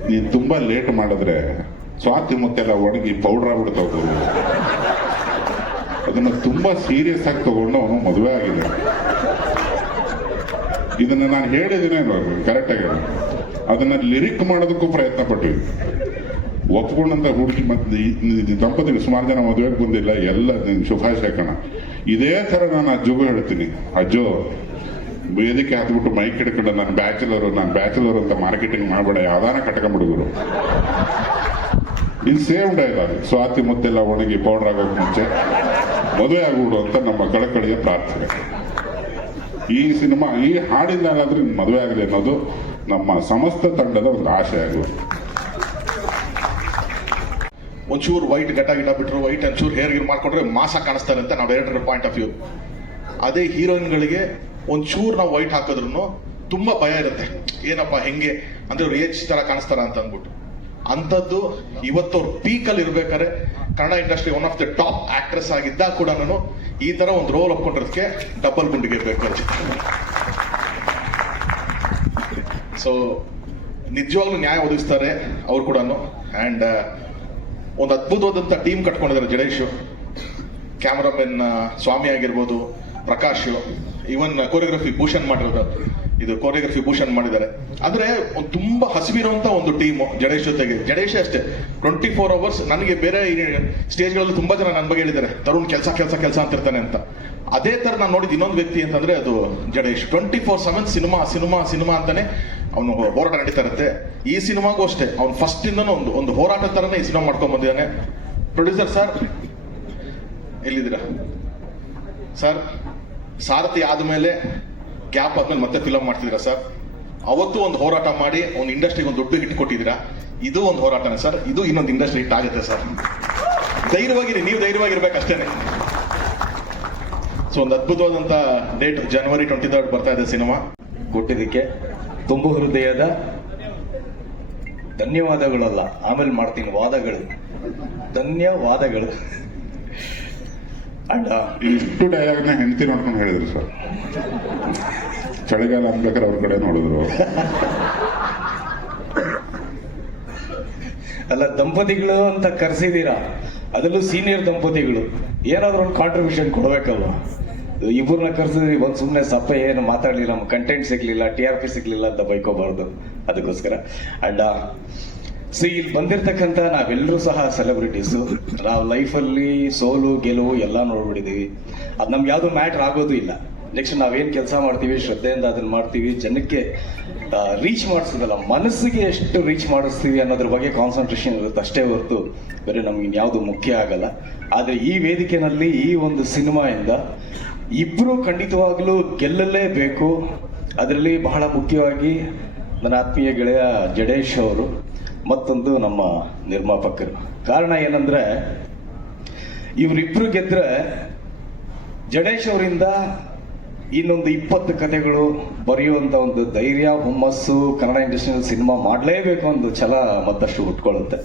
ನೀನು ತುಂಬಾ ಲೇಟ್ ಮಾಡಿದ್ರೆ ಸ್ವಾತಿ ಮುತ್ತೆಲ್ಲ ಒಣಗಿ ಪೌಡ್ರ್ ಆಗ್ಬಿಡ್ತಾವ. ಅದನ್ನ ತುಂಬಾ ಸೀರಿಯಸ್ ಆಗಿ ತಗೊಂಡು ಅವನು ಮದುವೆ ಆಗಿದೆ. ಇದನ್ನ ನಾನು ಹೇಳಿದ್ದೇನೆ ಕರೆಕ್ಟಾಗಿ. ಅದನ್ನ ಲಿರಿಕ್ ಮಾಡೋದಕ್ಕೂ ಪ್ರಯತ್ನ ಪಟ್ಟಿವಿ. ಒಪ್ಕೊಂಡಂತ ಹುಡುಗಿ ಮತ್ತೆ ದಂಪತಿಗೆ ಸುಮಾರು ಜನ ಮದುವೆಗೆ ಬಂದಿಲ್ಲ, ಎಲ್ಲ ಶುಭಾಶಯ ಕಣ. ಇದೇ ತರ ನಾನು ಅಜ್ಜುಗೂ ಹೇಳ್ತೀನಿ, ಅಜ್ಜು ವೇದಿಕೆ ಹತ್ಬಿಟ್ಟು ಮೈಕ್ ಹಿಡ್ಕೊಂಡು ನಾನು ಬ್ಯಾಚುಲರ್ ಅಂತ ಮಾರ್ಕೆಟಿಂಗ್ ಮಾಡಬೇಡ, ಯಾವ್ದಾನ ಕಟ್ಕೊಂಡ್ಬಿಡುಗರು. ಇದು ಸೇಮ್ ಡೈಲಾಗ್, ಸ್ವಾತಿ ಮುತ್ತೆಲ್ಲ ಒಣಗಿ ಪೌಡರ್ ಆಗೋಕೆ ಮುಂಚೆ ಮದುವೆ ಆಗ್ಬಿಡು ಅಂತ ನಮ್ಮ ಕಳಕಳಿಯ ಪ್ರಾರ್ಥನೆ. ಈ ಸಿನಿಮಾ ಈ ಹಾಡಿನಾಗಾದ್ರೆ ಮದುವೆ ಆಗಲಿ ಅನ್ನೋದು ನಮ್ಮ ಸಮಸ್ತ ತಂಡದ ಒಂದು ಆಶೆ ಆಗೋದು. ಒಂಚೂರು ವೈಟ್ ಗಿಟ ಬಿಟ್ಟರು, ವೈಟ್ ಒಂಚೂರು ಹೇರ್ ಗಿರ್ ಮಾಡ್ಕೊಂಡ್ರೆ ಮಾಸ ಕಾಣಿಸ್ತಾರೆ ಅಂತ ನಾವು ಡೈರೆಕ್ಟರ್ ಪಾಯಿಂಟ್ ಆಫ್ ವ್ಯೂ. ಅದೇ ಹೀರೋಯಿನ್ಗಳಿಗೆ ಒಂಚೂರು ನಾವು ವೈಟ್ ಹಾಕಿದ್ರು ತುಂಬಾ ಭಯ ಇರುತ್ತೆ, ಏನಪ್ಪ ಹೆಂಗೆ ಅಂದ್ರೆ ಅವ್ರು ಏಜ್ ತರ ಕಾಣಿಸ್ತಾರ ಅಂತ ಅಂದ್ಬಿಟ್ಟು. ಅಂಥದ್ದು ಇವತ್ತು ಅವ್ರು ಪೀಕಲ್ಲಿ ಇರ್ಬೇಕಾದ್ರೆ Kannada industry one of the top actress ಆಗಿದ್ದಾಗ ಕೂಡ ನಾನು ಈ ತರ ಒಂದು ರೋಲ್ ಒಪ್ಕೊಂಡಿರೋದಕ್ಕೆ ಡಬಲ್ ಗುಂಡಿಗೆ ಬೇಕು. ಸೊ ನಿಜವಾಗ್ಲೂ ನ್ಯಾಯ ಒದಗಿಸ್ತಾರೆ ಅವ್ರು ಕೂಡ. ಅಂಡ್ ಒಂದು ಅದ್ಭುತವಾದಂಥ ಟೀಮ್ ಕಟ್ಕೊಂಡಿದ್ದಾರೆ ಜಡೇಶು, ಕ್ಯಾಮರಾಮನ್ ಸ್ವಾಮಿ ಆಗಿರ್ಬೋದು, ಪ್ರಕಾಶ್, ಈವನ್ ಕೋರಿಯೋಗ್ರಫಿ ಭೂಷಣ್ ಮಾಡಿರೋದು, ಇದು ಕೋರಿಯೋಗ್ರಫಿ ಭೂಷಣ್ ಮಾಡಿದ್ದಾರೆ. ಆದ್ರೆ ಒಂದು ತುಂಬಾ ಹಸಿವಿರುವಂತ ಒಂದು ಟೀಮು ಜಡೇಶ್ ಜೊತೆಗೆ. ಜಡೇಶ್ ಅಷ್ಟೇ 24 hours. ನನಗೆ ಬೇರೆ ಸ್ಟೇಜ್ಗಳಲ್ಲಿ ತುಂಬಾ ಜನ ನನ್ನ ಬಗ್ಗೆ ಹೇಳಿದ್ದಾರೆ, ತರುಣ್ ಕೆಲಸ ಅಂತಿರ್ತಾನೆ ಅಂತ. ಅದೇ ತರ ನಾನು ನೋಡಿದ ಇನ್ನೊಂದು ವ್ಯಕ್ತಿ ಅಂತಂದ್ರೆ ಅದು ಜಡೇಶ್. 24/7 ಸಿನಿಮಾ ಅಂತಾನೆ ಅವನು ಹೋರಾಟ ನಡೀತಾ ಇರುತ್ತೆ. ಈ ಸಿನಿಮಾಗೂ ಅಷ್ಟೇ ಅವ್ನು ಫಸ್ಟ್ ಇಂದನೂ ಒಂದು ಹೋರಾಟ ತರನೇ ಈ ಸಿನಿಮಾ ಮಾಡ್ಕೊಂಡ್ ಬಂದಿದ್ದಾನೆ. ಪ್ರೊಡ್ಯೂಸರ್ ಸರ್ ಎಲ್ಲಿದ್ದೀರಾ ಸರ್? ಸಾರಥಿ ಆದ್ಮೇಲೆ ಗ್ಯಾಪ್ ಆದ್ಮೇಲೆ ಮತ್ತೆ ಫಿಲಮ್ ಮಾಡ್ತಿದ್ದೀರಾ ಸರ್? ಅವತ್ತು ಒಂದು ಹೋರಾಟ ಮಾಡಿ ಒಂದು ಇಂಡಸ್ಟ್ರಿಗೆ ಒಂದು ದೊಡ್ಡ ಹಿಟ್ ಕೊಟ್ಟಿದ್ದೀರಾ. ಇದು ಒಂದು ಹೋರಾಟನೇ ಸರ್, ಇದು ಇನ್ನೊಂದು ಇಂಡಸ್ಟ್ರಿ ಹಿಟ್ ಆಗುತ್ತೆ ಸರ್. ಧೈರ್ಯವಾಗಿರಿ, ನೀವು ಧೈರ್ಯವಾಗಿರ್ಬೇಕಷ್ಟೇನೆ. ಸೊ ಒಂದು ಅದ್ಭುತವಾದಂತ ಡೇಟ್ January 23rd ಬರ್ತಾ ಇದೆ ಸಿನಿಮಾ. ಕೊಟ್ಟಿದ್ದಕ್ಕೆ ತುಂಬ ಹೃದಯದ ಧನ್ಯವಾದಗಳಲ್ಲ, ಆಮೇಲೆ ಮಾಡ್ತೀನಿ ವಾದಗಳು, ಧನ್ಯವಾದಗಳು. ಅಡ್ಡ ಇಷ್ಟು ಡೈಲಾಗ್ನ ಹೆಂಡತಿ ನೋಡ್ಕೊಂಡು ಹೇಳಿದ್ರು ಸರ್. ಚಳಿಗಾಲ ಅನ್ಬೇಕಾದ್ರೆ ಅವ್ರ ಕಡೆ ನೋಡಿದ್ರು. ಅಲ್ಲ, ದಂಪತಿಗಳು ಅಂತ ಕರೆಸಿದ್ದೀರಾ, ಅದರಲ್ಲೂ ಸೀನಿಯರ್ ದಂಪತಿಗಳು, ಏನಾದ್ರೂ ಒಂದು ಕಾಂಟ್ರಿಬ್ಯೂಷನ್ ಕೊಡ್ಬೇಕಲ್ವ? ಇಬ್ಬರನ್ನ ಕರೆಸಿದ್ರಿ ಒಂದು ಸುಮ್ಮನೆ ಸಪ್ಪ ಏನು ಮಾತಾಡಲಿಲ್ಲ, ನಮ್ಮ ಕಂಟೆಂಟ್ ಸಿಗ್ಲಿಲ್ಲ, TRP ಸಿಗ್ಲಿಲ್ಲ ಅಂತ ಬೈಕೋಬಾರ್ದು. ಅದಕ್ಕೋಸ್ಕರ ಅಂಡ್ ಇಲ್ಲಿ ಬಂದಿರ್ತಕ್ಕಂಥ ನಾವೆಲ್ಲರೂ ಸಹ ಸೆಲೆಬ್ರಿಟೀಸು. ನಾವು ಲೈಫಲ್ಲಿ ಸೋಲು ಗೆಲುವು ಎಲ್ಲ ನೋಡ್ಬಿಟ್ಟಿದ್ದೀವಿ. ಅದು ನಮ್ಗೆ ಯಾವುದು ಮ್ಯಾಟ್ರ್ ಆಗೋದು ಇಲ್ಲ. ನೆಕ್ಸ್ಟ್ ನಾವೇನು ಕೆಲಸ ಮಾಡ್ತೀವಿ ಶ್ರದ್ಧೆಯಿಂದ ಅದನ್ನ ಮಾಡ್ತೀವಿ. ಜನಕ್ಕೆ ರೀಚ್ ಮಾಡಿಸೋದಲ್ಲ, ಮನಸ್ಸಿಗೆ ಎಷ್ಟು ರೀಚ್ ಮಾಡಿಸ್ತೀವಿ ಅನ್ನೋದ್ರ ಬಗ್ಗೆ ಕಾನ್ಸಂಟ್ರೇಷನ್ ಇರುತ್ತೆ ಅಷ್ಟೇ ಹೊರತು ಬೇರೆ ನಮ್ಗೆ ಇನ್ಯಾವುದು ಮುಖ್ಯ ಆಗಲ್ಲ. ಆದರೆ ಈ ವೇದಿಕೆಯಲ್ಲಿ ಈ ಒಂದು ಸಿನಿಮಾಯಿಂದ ಇಬ್ಬರು ಖಂಡಿತವಾಗ್ಲೂ ಗೆಲ್ಲಲೇಬೇಕು. ಅದರಲ್ಲಿ ಬಹಳ ಮುಖ್ಯವಾಗಿ ನನ್ನ ಆತ್ಮೀಯ ಗೆಳೆಯ ಜಡೇಶ್ ಅವರು, ಮತ್ತೊಂದು ನಮ್ಮ ನಿರ್ಮಾಪಕರು. ಕಾರಣ ಏನಂದ್ರೆ ಇವರಿಬ್ರು ಗೆದ್ರೆ ಜಡೇಶ್ ಅವರಿಂದ ಇನ್ನೊಂದು 20 ಕಥೆಗಳು ಬರೆಯುವಂತ ಒಂದು ಧೈರ್ಯ, ಹುಮ್ಮಸ್ಸು, ಕನ್ನಡ ಇಂಡಸ್ಟ್ರಿಯಲ್ಲಿ ಸಿನಿಮಾ ಮಾಡಲೇಬೇಕು ಒಂದು ಛಲ ಮತ್ತಷ್ಟು ಹುಟ್ಕೊಳ್ಳುತ್ತೆ.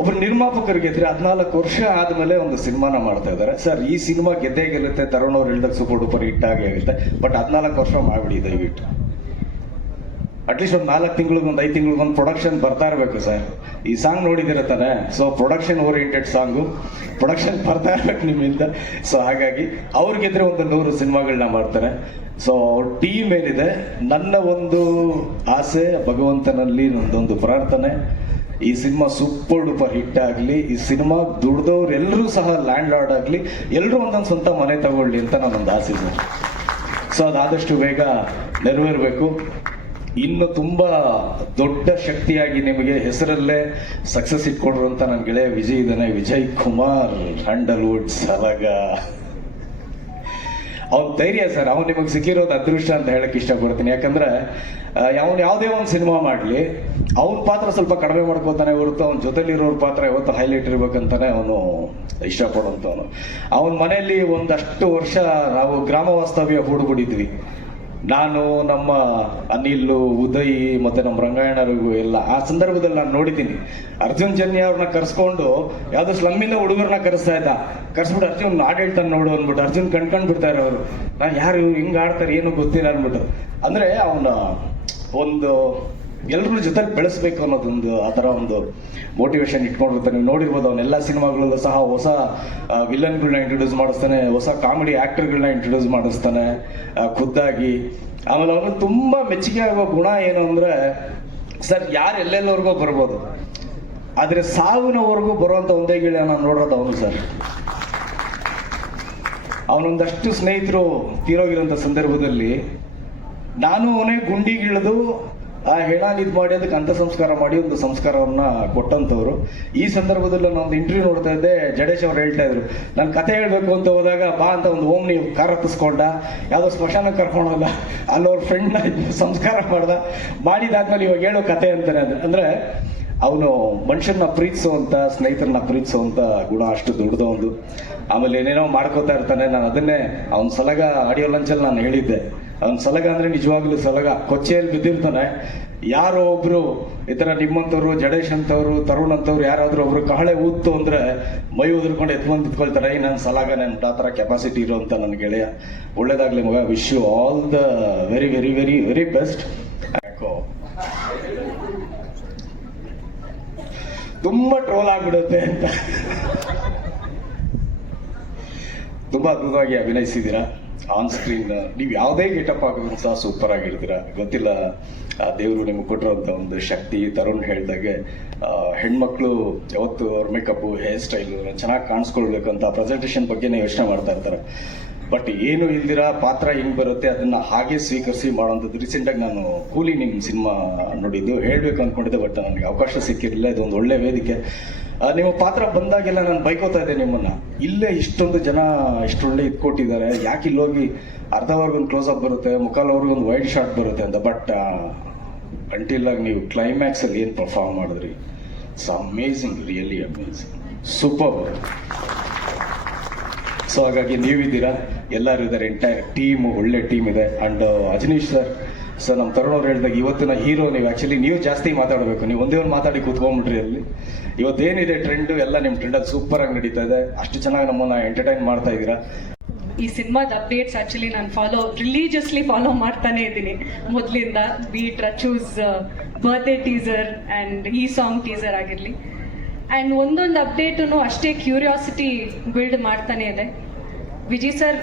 ಒಬ್ರು ನಿರ್ಮಾಪಕರು ಗೆದ್ರೆ 14 ವರ್ಷ ಆದ್ಮೇಲೆ ಒಂದು ಸಿನಿಮಾನ ಮಾಡ್ತಾ ಇದ್ದಾರೆ. ಸರ್, ಈ ಸಿನಿಮಾ ಗೆದ್ದೇ ಗೆಲ್ಲುತ್ತೆ, ತರುಣ್ ಅವ್ರು ಹೇಳಿದಾಗ ಸೂಪರ್ ಡೂಪರ್ ಹಿಟ್ ಆಗಿ ಆಗುತ್ತೆ. ಬಟ್ 14 ವರ್ಷ ಮಾಡ್ಬಿಡಿ ದಯವಿಟ್ಟು. ಅಟ್ಲೀಸ್ಟ್ ಒಂದು 4 ತಿಂಗಳಿಗೆ, ಒಂದು 5 ತಿಂಗಳಿಗೆ ಒಂದು ಪ್ರೊಡಕ್ಷನ್ ಬರ್ತಾ ಇರಬೇಕು ಸರ್. ಈ ಸಾಂಗ್ ನೋಡಿದಿರ ತಾನೆ, so production oriented song, production ಬರ್ತಾ ಇರ್ಬೇಕು ನಿಮ್ಮಿಂದ. ಸೊ ಹಾಗಾಗಿ ಅವ್ರಿಗಿದ್ರೆ ಒಂದು 100 ಸಿನಿಮಾಗಳನ್ನ ಮಾಡ್ತಾರೆ. ಸೊ ಅವ್ರ ಟೀಮ್ ಏನಿದೆ, ನನ್ನ ಒಂದು ಆಸೆ ಭಗವಂತನಲ್ಲಿ ನಂದೊಂದು ಪ್ರಾರ್ಥನೆ, ಈ ಸಿನಿಮಾ ಸೂಪರ್ ಡೂಪರ್ ಹಿಟ್ ಆಗಲಿ. ಈ ಸಿನಿಮಾ ದುಡ್ದವ್ರು ಎಲ್ಲರೂ ಸಹ ಲ್ಯಾಂಡ್ ಲಾರ್ಡ್ ಆಗಲಿ, ಎಲ್ಲರೂ ಒಂದೊಂದು ಸ್ವಂತ ಮನೆ ತಗೊಳ್ಳಿ ಅಂತ ನನ್ನೊಂದು ಆಸೆ ಸರ್. ಸೊ ಅದಾದಷ್ಟು ಬೇಗ ನೆರವೇರಬೇಕು. ಇನ್ನು ತುಂಬಾ ದೊಡ್ಡ ಶಕ್ತಿಯಾಗಿ ನಿಮಗೆ ಹೆಸರಲ್ಲೇ ಸಕ್ಸಸ್ ಇಟ್ಕೊಂಡ್ರು ನನ್ನ ಗೆಳೆಯ ವಿಜಯ್ ಇದ್ದಾನೆ, ವಿಜಯ್ ಕುಮಾರ್, ಹ್ಯಾಂಡಲ್ವುಡ್ ಸಲಗ. ಅವ್ನ ಧೈರ್ಯ ಸರ್, ಅವ್ನು ನಿಮಗೆ ಸಿಕ್ಕಿರೋದು ಅದೃಷ್ಟ ಅಂತ ಹೇಳಕ್ ಇಷ್ಟಪಡ್ತೀನಿ. ಯಾಕಂದ್ರೆ ಅವನು ಯಾವುದೇ ಒಂದು ಸಿನಿಮಾ ಮಾಡಲಿ, ಅವನ ಪಾತ್ರ ಸ್ವಲ್ಪ ಕಡಿಮೆ ಮಾಡ್ಕೋತಾನೆ ಹೊರತು ಅವನ ಜೊತೆಲಿರೋರ ಪಾತ್ರ ಯಾವತ್ತು ಹೈಲೈಟ್ ಇರ್ಬೇಕಂತಾನೆ ಅವನು ಇಷ್ಟಪಡುವಂಥವನು. ಅವನ ಮನೆಯಲ್ಲಿ ಒಂದಷ್ಟು ವರ್ಷ ನಾವು ಗ್ರಾಮ ವಾಸ್ತವ್ಯ ಹೂಡ್ಬಿಟ್ಟಿದ್ವಿ. ನಾನು, ನಮ್ಮ ಅನಿಲ್, ಉದಯ್ ಮತ್ತೆ ನಮ್ಮ ರಂಗಾಯಣರಿಗೂ ಎಲ್ಲ. ಆ ಸಂದರ್ಭದಲ್ಲಿ ನಾನು ನೋಡಿದ್ದೀನಿ, ಅರ್ಜುನ್ ಜನ್ಯ ಅವ್ರನ್ನ ಕರ್ಸ್ಕೊಂಡು ಯಾವ್ದೋ ಸ್ಲಮ್ಮಿಂದ ಹುಡುಗರನ್ನ ಕರೆಸ್ತಾ ಇದ್ದ. ಕರ್ಸ್ಬಿಟ್ಟು ಅರ್ಜುನ್ ಹಾಡು ಹೇಳ್ತಾನೆ ನೋಡು ಅಂದ್ಬಿಟ್ಟು ಅರ್ಜುನ್ ಕಣ್ಕೊಂಡ್ ಬಿಡ್ತಾರೆ ಅವರು. ನಾನು ಯಾರು ಇವ್ರು ಹಿಂಗ್ ಆಡ್ತಾರೆ ಏನು ಗೊತ್ತಿಲ್ಲ ಅಂದ್ಬಿಟ್ಟು. ಅಂದ್ರೆ ಅವನ ಒಂದು ಎಲ್ಲರ ಜೊತೆ ಬೆಳೆಸ್ಬೇಕು ಅನ್ನೋದೊಂದು ಆ ಥರ ಒಂದು ಮೋಟಿವೇಶನ್ ಇಟ್ಕೊಂಡಿರ್ತಾನೆ. ನೀವು ನೋಡಿರ್ಬೋದು ಅವನ್ನೆಲ್ಲ ಸಿನಿಮಾಗಳಲ್ಲೂ ಸಹ ಹೊಸ ವಿಲನ್ಗಳನ್ನ ಇಂಟ್ರೊಡ್ಯೂಸ್ ಮಾಡಿಸ್ತಾನೆ, ಹೊಸ ಕಾಮಿಡಿ ಆಕ್ಟರ್ಗಳನ್ನ ಇಂಟ್ರೊಡ್ಯೂಸ್ ಮಾಡಿಸ್ತಾನೆ ಖುದ್ದಾಗಿ. ಆಮೇಲೆ ಅವನು ತುಂಬಾ ಮೆಚ್ಚುಗೆ ಆಗೋ ಗುಣ ಏನು ಅಂದ್ರೆ, ಸರ್ ಯಾರು ಎಲ್ಲೆಲ್ಲವರೆಗೂ ಬರ್ಬೋದು, ಆದ್ರೆ ಸಾವಿನವರೆಗೂ ಬರುವಂತ ಒಂದೇ ಗೆಳೆಯ ನಾನು ನೋಡೋದು ಅವನು ಸರ್. ಅವನೊಂದಷ್ಟು ಸ್ನೇಹಿತರು ತೀರೋಗಿರೋಂಥ ಸಂದರ್ಭದಲ್ಲಿ ನಾನು ಅವನೇ ಗುಂಡಿಗಿಳಿದು ಆ ಹೆಣಾನ್ ಇದು ಮಾಡಿ ಅದಕ್ಕೆ ಅಂತ್ಯ ಸಂಸ್ಕಾರ ಮಾಡಿ ಒಂದು ಸಂಸ್ಕಾರವನ್ನ ಕೊಟ್ಟಂತವ್ರು. ಈ ಸಂದರ್ಭದಲ್ಲಿ ನಾನು ಇಂಟರ್ವ್ಯೂ ನೋಡ್ತಾ ಇದ್ದೆ, ಜಡೇಶ್ ಅವ್ರು ಹೇಳ್ತಾ ಇದ್ರು, ನಾನು ಕತೆ ಹೇಳ್ಬೇಕು ಅಂತ ಹೋದಾಗ ಬಾ ಅಂತ ಒಂದು ಓಮ್ನಿ ಕಾರ್ ಹತ್ತಿಸ್ಕೊಂಡ, ಯಾವ್ದೋ ಸ್ಮಶಾನಕ್ಕೆ ಕರ್ಕೊಂಡೋದ, ಅಲ್ಲವ್ರ ಫ್ರೆಂಡ್ನ ಸಂಸ್ಕಾರ ಮಾಡಿದಾದ್ಮೇಲೆ ಇವಾಗ ಹೇಳೋ ಕತೆ ಅಂತಾನೆ. ಅಂದ್ರೆ ಅವನು ಮನುಷ್ಯರನ್ನ ಪ್ರೀತಿಸುವಂತ, ಸ್ನೇಹಿತರನ್ನ ಪ್ರೀತಿಸುವಂತ ಗುಣ ಅಷ್ಟು ದೊಡ್ಡದೊಂದು. ಆಮೇಲೆ ಏನೇನೋ ಮಾಡ್ಕೋತಾ ಇರ್ತಾನೆ. ನಾನು ಅದನ್ನೇ ಅವನ ಸಲಗ ಆಡಿಯೋ ಲಂಚಲ್ಲಿ ನಾನು ಹೇಳಿದ್ದೆ, ಅವನ ಸಲಗ ಅಂದ್ರೆ ನಿಜವಾಗ್ಲೂ ಸಲಗ. ಕೊಚ್ಚೆಯಲ್ಲಿ ಬಿದ್ದಿರ್ತಾನೆ, ಯಾರೋ ಒಬ್ರು ಈ ತರ ನಿಮ್ಮಂತವ್ರು, ಜಡೇಶ್ ಅಂತವ್ರು, ತರುಣ್ ಅಂತವ್ರು ಯಾರಾದ್ರೂ ಒಬ್ರು ಕಹಳೆ ಊತ್ತು ಅಂದ್ರೆ ಮೈ ಉದುರ್ಕೊಂಡು ಎತ್ಕೊಂಡ್ ನಿಂತ್ಕೊಳ್ತಾರೆ. ನನ್ನ ಸಲಗ ನನ್ಗೆ ಆ ಥರ ಕೆಪಾಸಿಟಿ ಇರುವಂತ ನನ್ನ ಗೆಳೆಯ. ಒಳ್ಳೇದಾಗ್ಲಿ ಮಗ, wish you all the very very very very best. ತುಂಬಾ ಟ್ರೋಲ್ ಆಗ್ಬಿಡುತ್ತೆ ಅಂತ. ತುಂಬಾ ಅದ್ಭುತವಾಗಿ ಅಭಿನಯಿಸಿದ್ದೀರಾ ಆನ್ ಸ್ಕ್ರೀನ್. ನೀವು ಯಾವುದೇ ಗೆಟಪ್ ಹಾಕಿದ್ರು ಸಹ ಸೂಪರ್ ಆಗಿರ್ತೀರಾ. ಗೊತ್ತಿಲ್ಲ ದೇವರು ನಿಮ್ಗೆ ಕೊಟ್ಟಿರೋಂಥ ಒಂದು ಶಕ್ತಿ. ತರುಣ್ ಹೇಳ್ದಾಗೆ ಹೆಣ್ಮಕ್ಳು ಯಾವತ್ತು ಅವ್ರ ಮೇಕಪ್, ಹೇರ್ ಸ್ಟೈಲು ಚೆನ್ನಾಗಿ ಕಾಣಿಸ್ಕೊಳ್ಬೇಕು ಅಂತ ಪ್ರೆಸೆಂಟೇಷನ್ ಬಗ್ಗೆನೇ ಯೋಚನೆ ಮಾಡ್ತಾ ಇರ್ತಾರೆ. ಬಟ್ ಏನು ಇಲ್ದಿರ ಪಾತ್ರ ಹೆಂಗ್ ಬರುತ್ತೆ ಅದನ್ನ ಹಾಗೆ ಸ್ವೀಕರಿಸಿ ಮಾಡೋಂಥದ್ದು. ರೀಸೆಂಟಾಗಿ ನಾನು ಕೂಲಿ ನಿಮ್ಮ ಸಿನಿಮಾ ನೋಡಿದ್ದು, ಹೇಳ್ಬೇಕು ಅಂದ್ಕೊಂಡಿದ್ದೆ, ಬಟ್ ನನಗೆ ಅವಕಾಶ ಸಿಕ್ಕಿರಲಿಲ್ಲ. ಇದೊಂದು ಒಳ್ಳೆ ವೇದಿಕೆ. ನಿಮ್ಮ ಪಾತ್ರ ಬಂದಾಗೆಲ್ಲ ನಾನು ಬೈಕೋತಾ ಇದ್ದೆ ನಿಮ್ಮನ್ನ, ಇಲ್ಲೇ ಇಷ್ಟೊಂದು ಜನ ಇಷ್ಟೊಳ್ಳೆ ಇದ್ಕೊಟ್ಟಿದ್ದಾರೆ, ಯಾಕೆ ಇಲ್ಲೋಗಿ ಅರ್ಧವರೆಗೊಂದು ಕ್ಲೋಸ್ ಅಪ್ ಬರುತ್ತೆ, ಮುಕ್ಕಾಲವ್ರಿಗೊಂದು ವೈಡ್ ಶಾಟ್ ಬರುತ್ತೆ ಅಂತ. ಬಟ್ ಅಂಟಿಲ್ ಆಗಿ ನೀವು ಕ್ಲೈಮ್ಯಾಕ್ಸ್ ಅಲ್ಲಿ ಏನು ಪರ್ಫಾರ್ಮ್ ಮಾಡಿದ್ರಿ, it's amazing, really amazing, super. So ಹಾಗಾಗಿ ನೀವಿದ್ದೀರಾ, ಎಲ್ಲರೂ ಇದ್ದಾರೆ, ಎಂಟೈರ್ ಟೀಮ್, ಒಳ್ಳೆ ಟೀಮ್ ಇದೆ. ಅಂಡ್ ಅಜನೀಶ್ ಸರ್ ನಮ್ಮ ತರುಣ್ ಅವ್ರು ಹೇಳಿದಾಗ ಇವತ್ತಿನ ಹೀರೋ ನೀವು. ಆಕ್ಚುಲಿ ನೀವು ಜಾಸ್ತಿ ಮಾತಾಡಬೇಕು, ನೀವು ಒಂದೇ ಒಂದು ಮಾತಾಡಿ ಕೂತ್ಕೊಂಡ್ಬಿಟ್ರಿ ಅಲ್ಲಿ. ಇವತ್ತೇನಿದೆ ಟ್ರೆಂಡ್ ಎಲ್ಲ ನಿಮ್ಮ ಟ್ರೆಂಡಲ್ಲಿ ಸೂಪರ್ ಆಗಿ ನಡೀತಾ ಇದೆ. ಅಷ್ಟು ಚೆನ್ನಾಗಿ ನಮ್ಮನ್ನ ಎಂಟರ್ಟೈನ್ ಮಾಡ್ತಾ ಇದ್ದೀರಾ. ಈ ಸಿನಿಮಾದ ಅಪ್ಡೇಟ್ಸ್ ಆಕ್ಚುಲಿ ನಾನು ರಿಲೀಜಿಯಸ್ಲಿ ಫಾಲೋ ಮಾಡ್ತಾನೆ ಇದ್ದೀನಿ ಮೊದಲಿಂದ. Be it Rachu's birthday teaser and ಈ ಸಾಂಗ್ ಟೀಸರ್ ಆಗಿರಲಿ, ಆ್ಯಂಡ್ ಒಂದೊಂದು ಅಪ್ಡೇಟು ಅಷ್ಟೇ ಕ್ಯೂರಿಯಾಸಿಟಿ ಬಿಲ್ಡ್ ಮಾಡ್ತಾನೆ ಇದೆ. ವಿಜಯ್ ಸರ್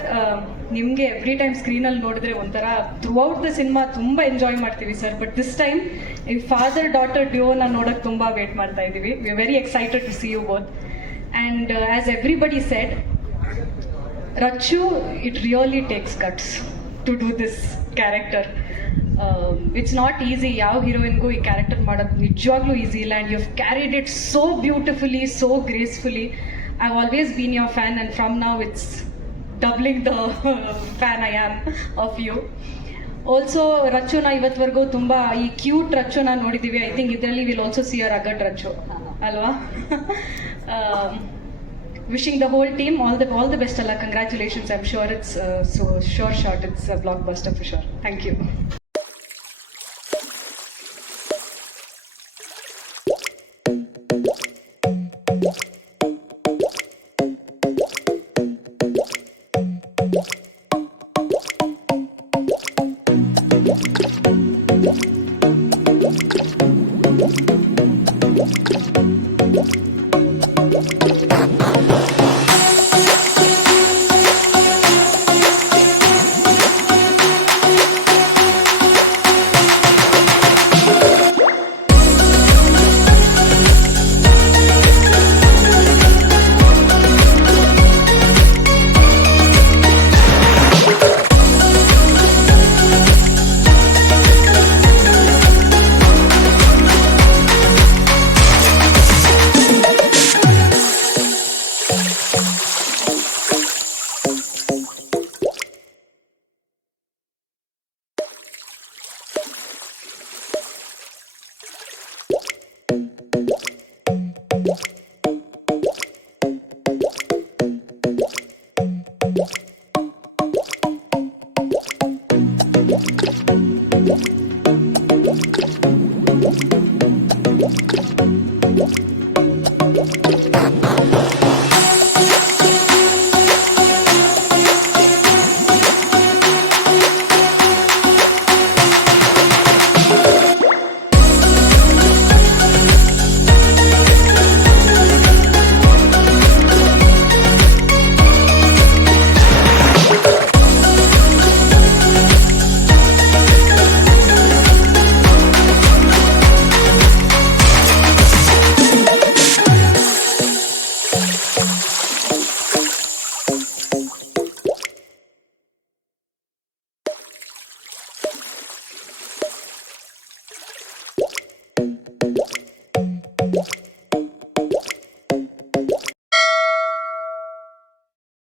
ನಿಮಗೆ ಎವ್ರಿ ಟೈಮ್ ಸ್ಕ್ರೀನಲ್ಲಿ ನೋಡಿದ್ರೆ ಒಂಥರ ಥ್ರೂ ಔಟ್ ದ ಸಿನಿಮಾ ತುಂಬ ಎಂಜಾಯ್ ಮಾಡ್ತೀವಿ ಸರ್. ಬಟ್ ದಿಸ್ ಟೈಮ್ ಈ ಫಾದರ್ ಡಾಟರ್ ಡ್ಯೂನ ನೋಡೋಕೆ ತುಂಬ ವೇಟ್ ಮಾಡ್ತಾ ಇದ್ದೀವಿ. We are very excited to see you both. And as everybody said, Rachu, it really takes guts to do this character. It's not easy. ಯಾವ ಹೀರೋಯಿನ್ಗೂ ಈ character ಮಾಡೋದು ನಿಜವಾಗ್ಲೂ ಈಸಿ ಇಲ್ಲ. And you have carried it so beautifully, so gracefully. I have always been your fan and from now it's doubling the fan I am of you. Also ರಚುನ ಇವತ್ತವರೆಗೂ ತುಂಬ ಈ cute ರಚುನ ನೋಡಿದ್ದೀವಿ. ಐ ಥಿಂಕ್ ಇದರಲ್ಲಿ will also see your ಅಗಡ್ ರಚು ಅಲ್ವಾ? Wishing the whole team all the best, Allah. Congratulations. I'm sure it's so sure shot. It's a blockbuster for sure. Thank you.